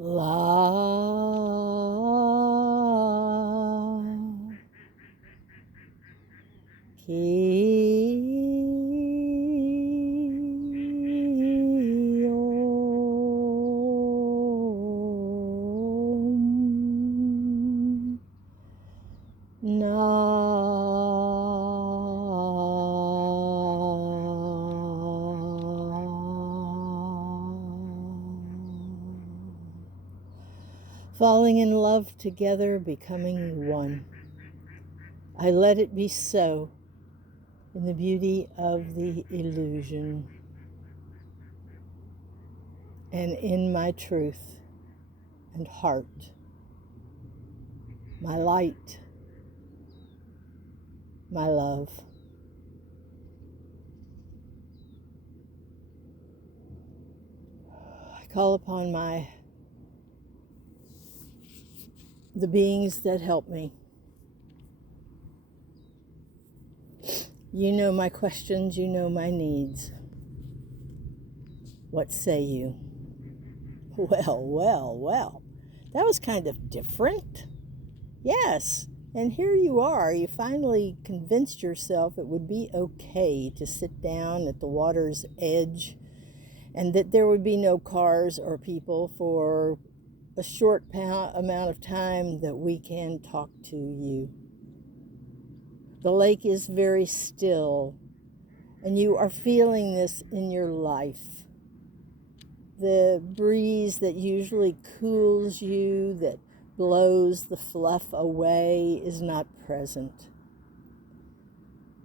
La Kiom Na falling in love together, becoming one. I let it be so in the beauty of the illusion and in my truth and heart, my light, my love. I call upon the beings that help me. You know my questions, you know my needs. What say you? Well. That was kind of different. Yes, and here you are. You finally convinced yourself it would be okay to sit down at the water's edge and that there would be no cars or people for a short amount of time that we can talk to you. The lake is very still, and you are feeling this in your life. The breeze that usually cools you, that blows the fluff away, is not present.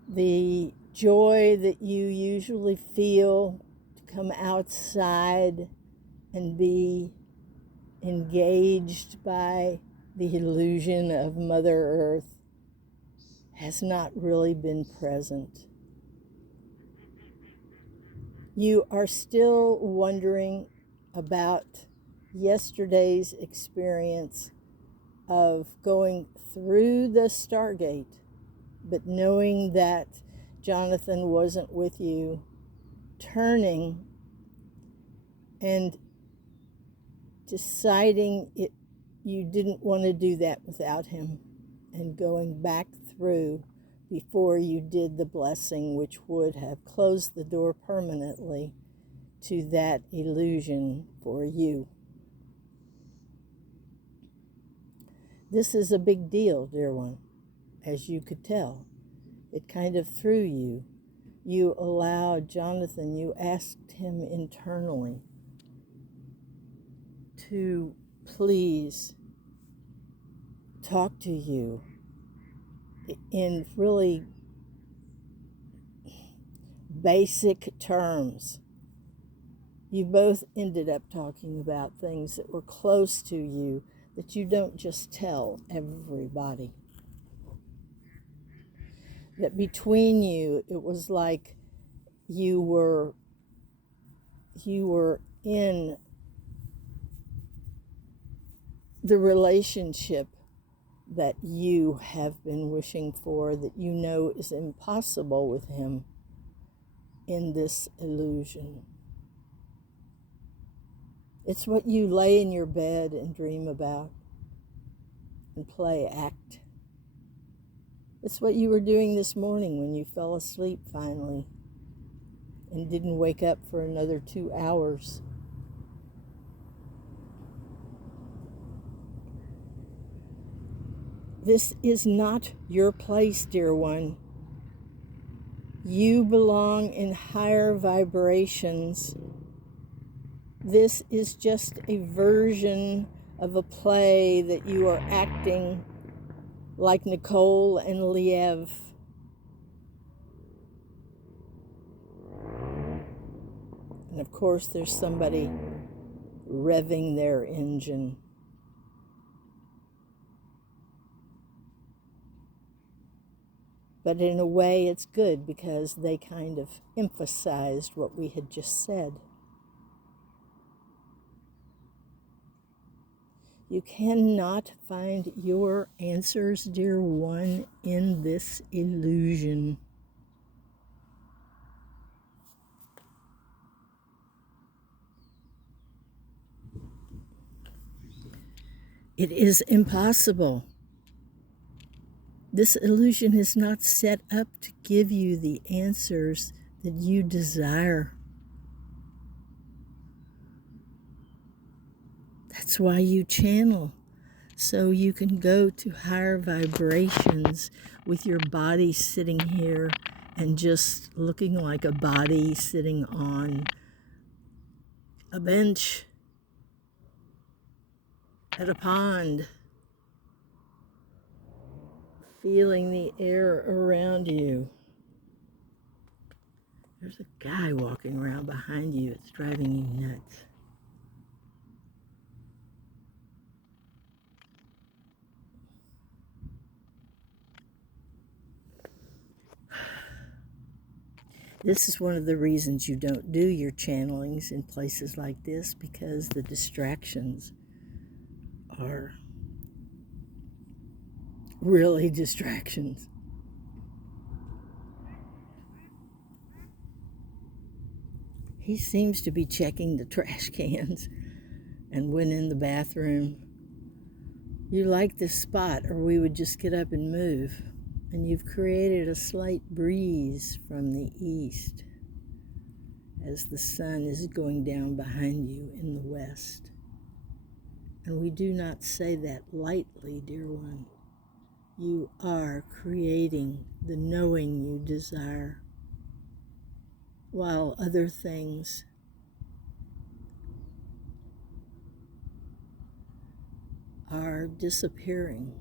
The joy that you usually feel to come outside and be engaged by the illusion of Mother Earth has not really been present. You are still wondering about yesterday's experience of going through the Stargate, but knowing that Jonathan wasn't with you, turning and deciding you didn't want to do that without him, and going back through before you did the blessing, which would have closed the door permanently to that illusion for you. This is a big deal, dear one, as you could tell. It kind of threw you. You allowed Jonathan, you asked him internally to please talk to you in really basic terms. You both ended up talking about things that were close to you that you don't just tell everybody. That between you, it was like you were in the relationship that you have been wishing for, that you know is impossible with him in this illusion. It's what you lay in your bed and dream about and play act. It's what you were doing this morning when you fell asleep finally and didn't wake up for another 2 hours. This is not your place, dear one. You belong in higher vibrations. This is just a version of a play that you are acting like Nicole and Liev. And of course, there's somebody revving their engine. But in a way, it's good because they kind of emphasized what we had just said. You cannot find your answers, dear one, in this illusion. It is impossible. This illusion is not set up to give you the answers that you desire. That's why you channel, so you can go to higher vibrations with your body sitting here and just looking like a body sitting on a bench at a pond, feeling the air around you. There's a guy walking around behind you. It's driving you nuts. This is one of the reasons you don't do your channelings in places like this, because the distractions are really distractions. He seems to be checking the trash cans and went in the bathroom. You like this spot, or we would just get up and move. And you've created a slight breeze from the east as the sun is going down behind you in the west. And we do not say that lightly, dear one. You are creating the knowing you desire, while other things are disappearing.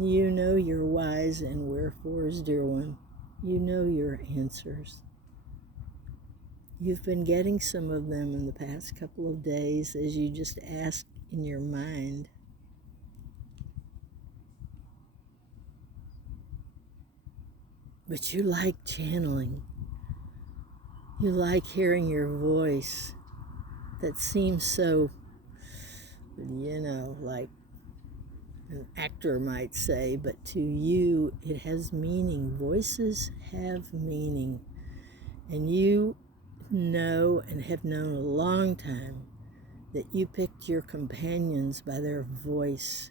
You know your whys and wherefores, dear one. You know your answers. You've been getting some of them in the past couple of days as you just ask in your mind. But you like channeling. You like hearing your voice that seems so, like an actor might say, but to you it has meaning. Voices have meaning. And you know and have known a long time that you picked your companions by their voice.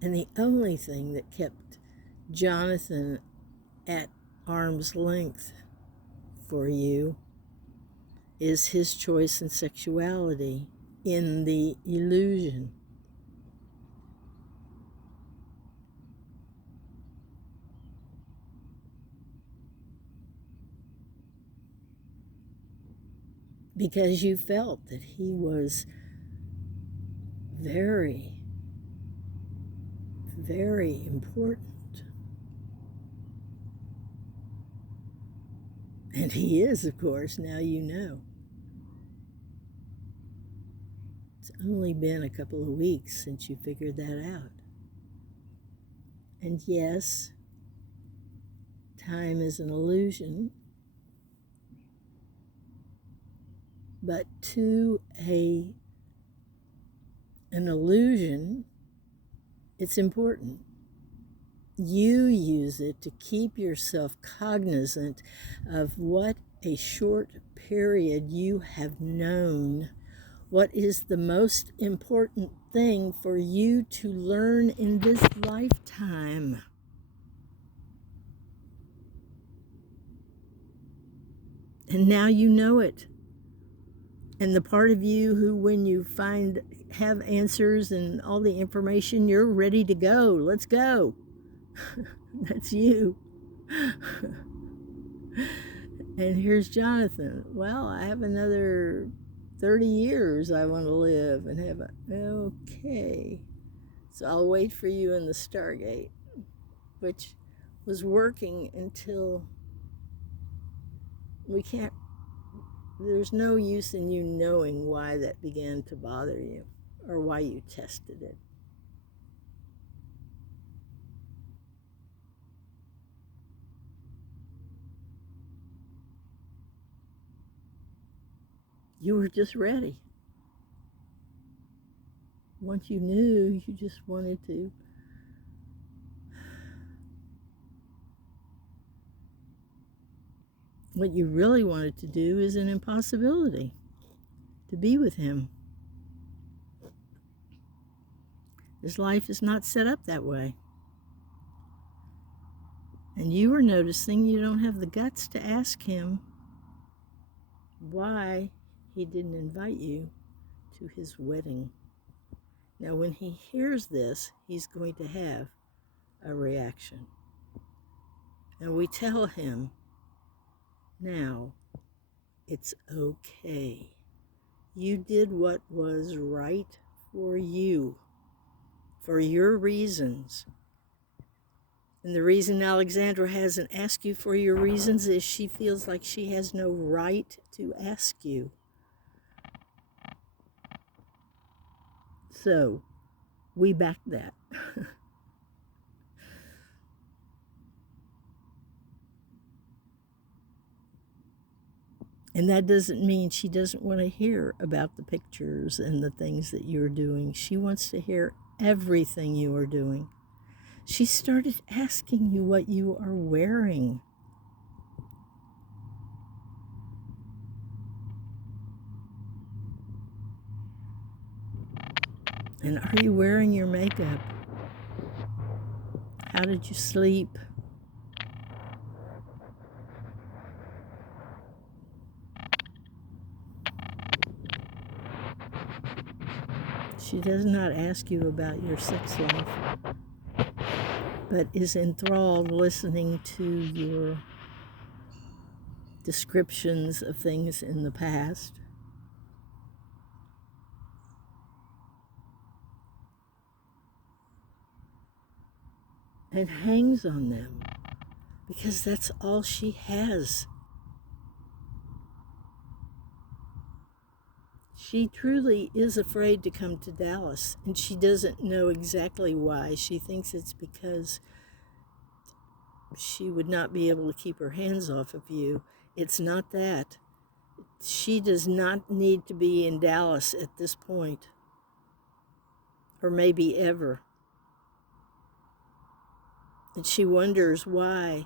And the only thing that kept Jonathan at arm's length for you is his choice in sexuality in the illusion. Because you felt that he was very, very important. And he is, of course, now you know. It's only been a couple of weeks since you figured that out. And yes, time is an illusion, but to an illusion, it's important. You use it to keep yourself cognizant of what a short period you have known, what is the most important thing for you to learn in this lifetime. And now you know it. And the part of you who, when you have answers and all the information, you're ready to go. Let's go. That's you. And here's Jonathan. Well, I have another 30 years I want to live and have okay. So I'll wait for you in the Stargate, which was working until there's no use in you knowing why that began to bother you or why you tested it. You were just ready. once you knew, you just wanted to what you really wanted to do is an impossibility, to be with him. His life is not set up that way. And you were noticing you don't have the guts to ask him why he didn't invite you to his wedding. Now, when he hears this, he's going to have a reaction. And we tell him, now, it's okay. You did what was right for you, for your reasons. And the reason Alexandra hasn't asked you for your reasons is she feels like she has no right to ask you. So, we back that. And that doesn't mean she doesn't want to hear about the pictures and the things that you're doing. She wants to hear everything you are doing. She started asking you what you are wearing. And are you wearing your makeup? How did you sleep? She does not ask you about your sex life, but is enthralled listening to your descriptions of things in the past. And hangs on them because that's all she has. She truly is afraid to come to Dallas, and she doesn't know exactly why. She thinks it's because she would not be able to keep her hands off of you. It's not that. She does not need to be in Dallas at this point, or maybe ever. And she wonders why.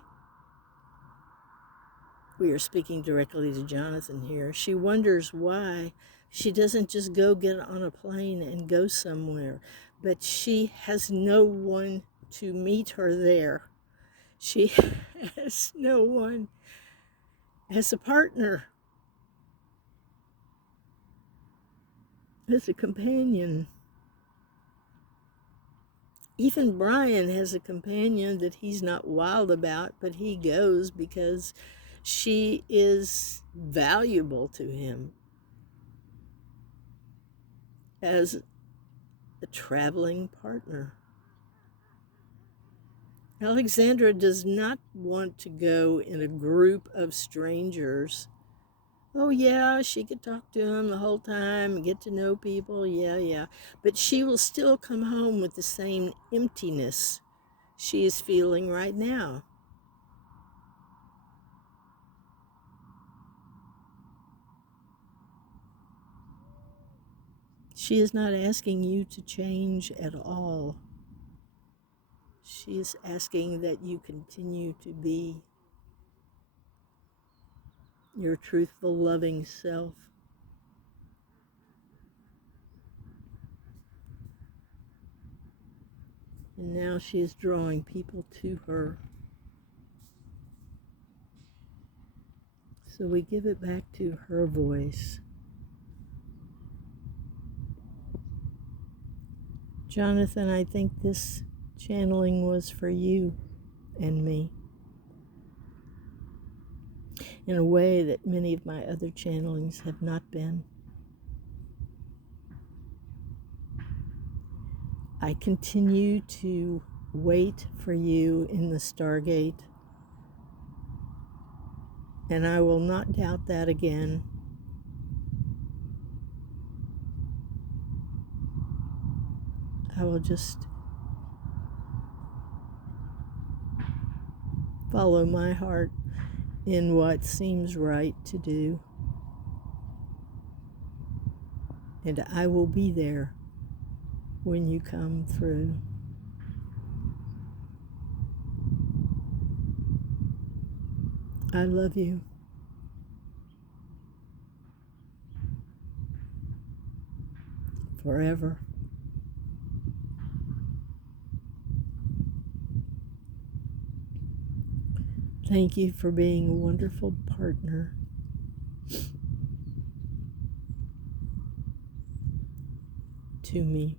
We are speaking directly to Jonathan here. She wonders why she doesn't just go get on a plane and go somewhere, but she has no one to meet her there. She has no one as a partner, as a companion. Even Brian has a companion that he's not wild about, but he goes because she is valuable to him as a traveling partner. Alexandra does not want to go in a group of strangers. Oh, yeah, she could talk to him the whole time and get to know people. Yeah. But she will still come home with the same emptiness she is feeling right now. She is not asking you to change at all. She is asking that you continue to be your truthful, loving self. And now she is drawing people to her. So we give it back to her voice. Jonathan, I think this channeling was for you and me in a way that many of my other channelings have not been. I continue to wait for you in the Stargate, and I will not doubt that again. I will just follow my heart in what seems right to do. And I will be there when you come through. I love you. Forever. Thank you for being a wonderful partner to me.